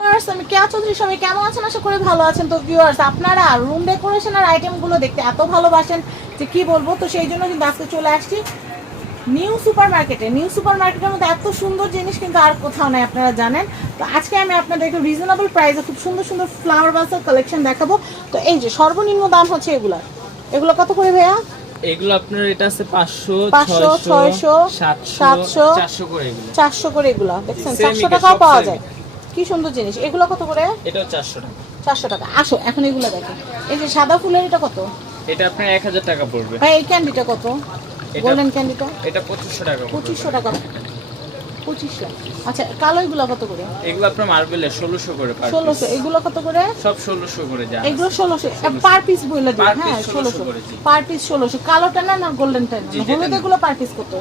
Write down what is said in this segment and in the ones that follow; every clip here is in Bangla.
ভিউয়ার্স আমি কেয়া চৌধুরী সবাই কেমন আছেন? আশা করি ভালো আছেন। তো ভিউয়ার্স আপনারা রুম ডেকোরেশনের আইটেমগুলো দেখতে এত ভালোবাসেন যে কি বলব? তো সেই জন্য কিন্তু আজকে চলে আসছি নিউ সুপার মার্কেটে নিউ সুপার মার্কেটের মধ্যে এত সুন্দর জিনিস কিন্তু আর কোথাও নাই আপনারা জানেন। তো আজকে আমি রিজনেবল প্রাইসে খুব সুন্দর সুন্দর ফ্লাওয়ার বাসের কালেকশন দেখাবো। তো এই যে সর্বনিম্ন দাম হচ্ছে এগুলা এগুলো কত করে ভাইয়া? এগুলো আপনার এটা আছে পাঁচশো 500, ছয়শো 600, সাতশো 700, চারশো করে এগুলো। করে এগুলা। দেখছেন Same চারশো এগুলো, টাকাও পাওয়া যায়। কি সুন্দর জিনিস? এগুলো কত করে? এটা চারশো টাকা। চারশো টাকা। আসো এখন এগুলো দেখো। এই যে সাদা ফুলের এটা কত? এটা আপনার এক হাজার টাকা পড়বে। ভাই এই ক্যান্ডিটা কত? গোল্ডেন ক্যান্ডিটা এটা পঁচিশশো টাকা পঁচিশশো টাকা। পঁচিশশো আচ্ছা কালো এগুলো কত করে? এগুলো আপনার মার্বেলের ষোলোশো করে ষোলোশো। এগুলো কত করে? সব ষোলোশো করে যা এগুলো ষোলোশো। পার পিস বলে piece হ্যাঁ ষোলোশো পার পিস ষোলোশো। কালোটা না না গোল্ডেনটা না? হলুদ এগুলো পার পিস কত?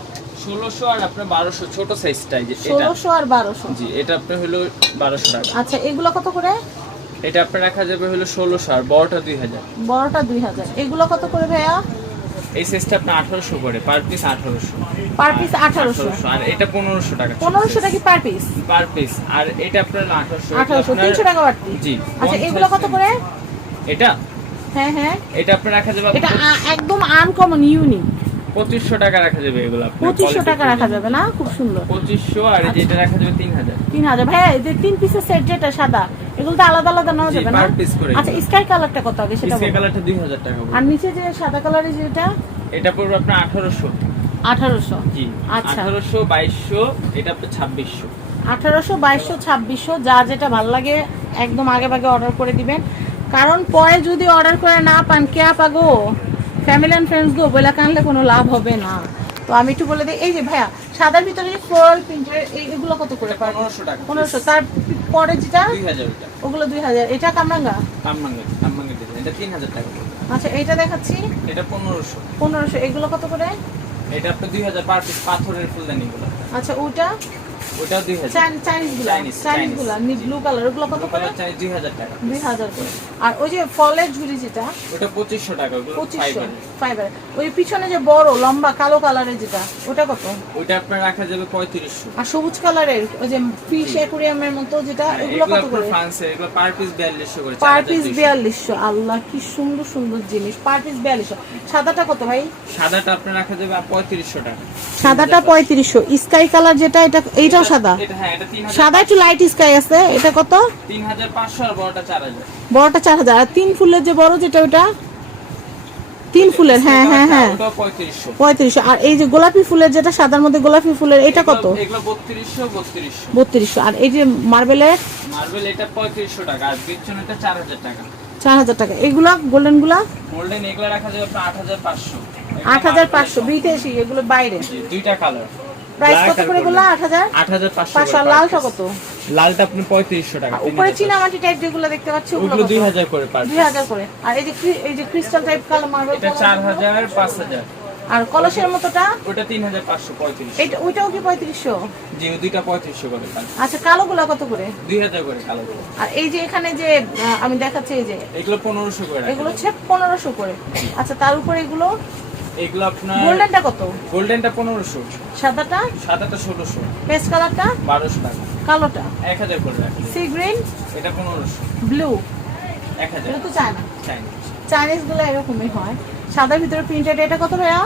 ষোলোশো আর আপনার বারোশো ছোট সাইজটাই যে ষোলোশো আর বারোশো। জি এটা আপনার হলো বারোশো টাকা। আচ্ছা এগুলো কত করে? এটা আপনার রাখা যাবে হলো ষোলোশো আর বড়টা দুই হাজার। বড়টা দুই হাজার। এগুলো কত করে ভাইয়া? এই সাইজটা আপনার আঠারোশো করে পার পিস আঠারোশো। পার পিস আঠারোশো। আঠারোশো আর এটা পনেরোশো টাকা পনেরোশো টাকা কি পার পিস পার পিস আর এটা আপনার আঠারোশো আঠারোশো তিনশো টাকা বাড়তি জি আচ্ছা এগুলো কত করে? এটা? হ্যাঁ হ্যাঁ। এটা আপনার রাখা যাবে এটা একদম আনকমন ইউনিক পঁচিশশো টাকা রাখা যাবে এগুলো টাকা রাখা যাবে না? খুব সুন্দর। আর রাখা যাবে এই যে তিন পিসের সেট যেটা সাদা এগুলো তো আলাদা আলাদা নেওয়া যাবে না? আচ্ছা স্কাই কালারটা কত হবে সেটা স্কাই কালারটা দুই হাজার টাকা পড়বে। আর নিচে যে সাদা কালারের যেটা? এটা পড়বে আপনার আঠারোশো। আঠারোশো? জি আচ্ছা। আঠারোশো বাইশশো এটা আপনার ছাব্বিশশো। আঠারোশো বাইশশো ছাব্বিশশো যা যেটা ভালো লাগে একদম আগে ভাগে অর্ডার করে দিবেন। কারণ পরে যদি অর্ডার করে না পান কে পাগো ফ্যামিলি অ্যান্ড ফ্রেন্ডস গো বলে কানলে কোনো লাভ হবে না। তো আমি একটু বলে দিই এই যে ভাইয়া সাদার ভিতরে ফ্লোরাল প্রিন্টের এগুলো কত করে পারবে পনেরোশো টাকা পনেরোশো তার পরে যেটা? দুই হাজার ওটা ওগুলো দুই হাজার। এটা কামরাঙ্গা? আচ্ছা ডিজাইন এটা টাকা আচ্ছা এইটা দেখাচ্ছি। এটা পনেরোশো। পনেরোশো। এগুলো কত করে? এটা দুই হাজার পার পিস পাথরের ফুলদানিগুলো। আচ্ছা ওটা? ওটাও দুই হাজার। চাইনিজগুলা চাইনিজ Chinese। গুলা ব্লু কালার ওগুলো কত করে? চাই দুই হাজার টাকা। দুই হাজার করে। আর ওই যে ফলের ঝুড়ি যেটা ওটা পঁচিশশো টাকা ওগুলো ফাইবার ফাইবার ওই পিছনে যে বড় লম্বা কালো কালারের যেটা ওটা কত? ওইটা আপনার রাখা যাবে পঁয়ত্রিশশো। আর সবুজ কালারের ওই যে ফিশ অ্যাকুরিয়ামের মতো যেটা এগুলো এগুলো কত করে? ফ্রান্সে এগুলো পার পিস বিয়াল্লিশশো করে পার পিস বিয়াল্লিশশো আল্লাহ কি সুন্দর সুন্দর জিনিস পার পিস বিয়াল্লিশশো। সাদাটা কত ভাই? সাদাটা আপনার রাখা যাবে পঁয়ত্রিশশো টাকা। সাদাটা পঁয়ত্রিশশো। স্কাই কালার যেটা এটা এইটাও সাদা? হ্যাঁ সাদা একটু লাইট স্কাই আছে। এটা কত? তিন হাজার পাঁচশো আর বড়টা চার হাজার। বড়টা চার হাজার। আর তিন ফুলের যে বড় যেটা ওটা তিন ফুলের হ্যাঁ হ্যাঁ হ্যাঁ। পঁয়ত্রিশশো। আর এই যে গোলাপি ফুলের যেটা সাদার মধ্যে গোলাপি ফুলের এটা কত? বত্রিশশো আর এই যে মার্বেলের? মার্বেল এটা পঁয়ত্রিশশো টাকা। আর বিচ্ছন এটা চার হাজার টাকা। চার হাজার টাকা। এগুলা গোল্ডেনগুলা গোল্ডেন এগুলো রাখা যাবে আট হাজার পাঁচশো। আট হাজার পাঁচশো। বিদেশি এগুলো বাইরে। দুইটা কালার প্রাইস কত করে এগুলো আট হাজার? আট হাজার পাঁচশো পাঁচশো আর করে per লালটা কত? লালটা আপনি পঁয়ত্রিশশো টাকা আর উপরে চীনামাটি টাইপ যেগুলো দেখতে পাচ্ছি ওগুলো ওগুলো কত? দুই হাজার করে পার দুই হাজার করে। আর এই যে এই যে ক্রিস্টাল টাইপ কালো মার্বেল এটা চার হাজার পাঁচ হাজার। আর কলসের মতোটা? ওটা তিন হাজার পাঁচশো পঁয়ত্রিশ এটা ওইটাও কি জি দুইটা পঁয়ত্রিশশো করে আচ্ছা কালোগুলা কত করে? দুই হাজার করে কালো আর এই যে এখানে যে আমি দেখাচ্ছি এই যে এগুলো পনেরোশো করে এগুলো হচ্ছে পনেরোশো করে। আচ্ছা তার উপরে এগুলো এগুলো আপনার গোল্ডেনটা কত? গোল্ডেনটা পনেরোশো। সাদাটা? সাদাটা ষোলোশো। পেস্ট কালারটা বারোশো টাকা। কালোটা এক হাজার করে রাখা। সি গ্রিন এটা পনেরোশো। ব্লু এক হাজার। তো চায় না চাইনিজগুলো এরকমই হয়। সাদার ভিতরে প্রিন্টেড এটা কত ভাইয়া?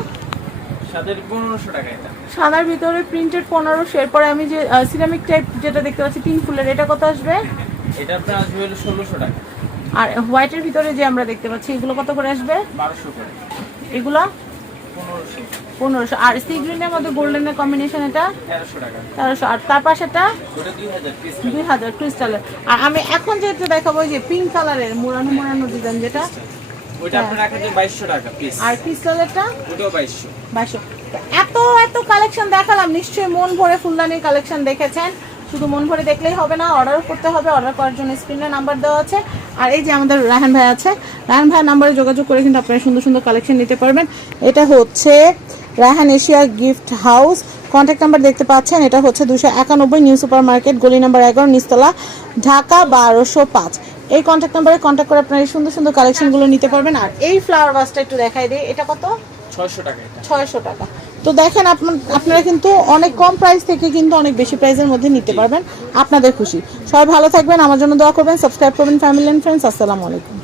সাদের ভিতরে প্রিন্টেড পনেরোশো। এরপরে আমি যে সিরামিক টাইপ যেটা দেখতে পাচ্ছি তিন ফুলের এটা কত আসবে? এটা আপনার আসবে ষোলোশো টাকা। আর হোয়াইটের ভিতরে যে আমরা দেখতে পাচ্ছি এগুলো কত করে আসবে? বারোশো করে। এগুলো? পনেরোশো। আর সি গ্রিনের মধ্যে গোল্ডেনের কম্বিনেশন এটা? তেরোশো। আর তার পাশেটা দুই হাজার ক্রিস্টালের আর আমি এখন যেটা দেখাবো যে পিঙ্ক কালারের মোড়ানো মোড়ানো ডিজাইন যেটা? টাকা আর ক্রিস্টালেরটা বাইশশো। এত এত কালেকশন দেখালাম নিশ্চয়ই মন ভরে ফুলদানির কালেকশন দেখেছেন। শুধু মন ভরে দেখলেই হবে না অর্ডার করতে হবে অর্ডার করার জন্য স্ক্রিনে নাম্বার দেওয়া আছে। আর এই যে আমাদের রাহান ভাই আছে রাহান ভাইয়ের নাম্বারে যোগাযোগ করে কিন্তু আপনারা সুন্দর সুন্দর কালেকশন নিতে পারবেন। এটা হচ্ছে Rahan Asia gift house contact number দেখতে পাচ্ছেন এটা হচ্ছে দুশো একানব্বই নিউ সুপার মার্কেট গলি নাম্বার এগারো নিস্তলা ঢাকা বারোশো পাঁচ। এই কন্ট্যাক্ট নাম্বারে কন্ট্যাক্ট করে আপনারা এই সুন্দর সুন্দর কালেকশনগুলো নিতে পারবেন। আর এই ফ্লাওয়ার বাসটা একটু দেখাই দিই এটা কত? ছয়শো টাকা ছয়শো টাকা। তো দেখেন আপনা- আপনারা কিন্তু অনেক কম প্রাইস থেকে কিন্তু অনেক বেশি প্রাইসের মধ্যে নিতে পারবেন। আপনাদের খুশি। সবাই ভালো থাকবেন, আমার জন্য দোয়া করবেন সাবস্ক্রাইব করবেন ফ্যামিলি অ্যান্ড ফ্রেন্ডস আসসালামু আলাইকুম।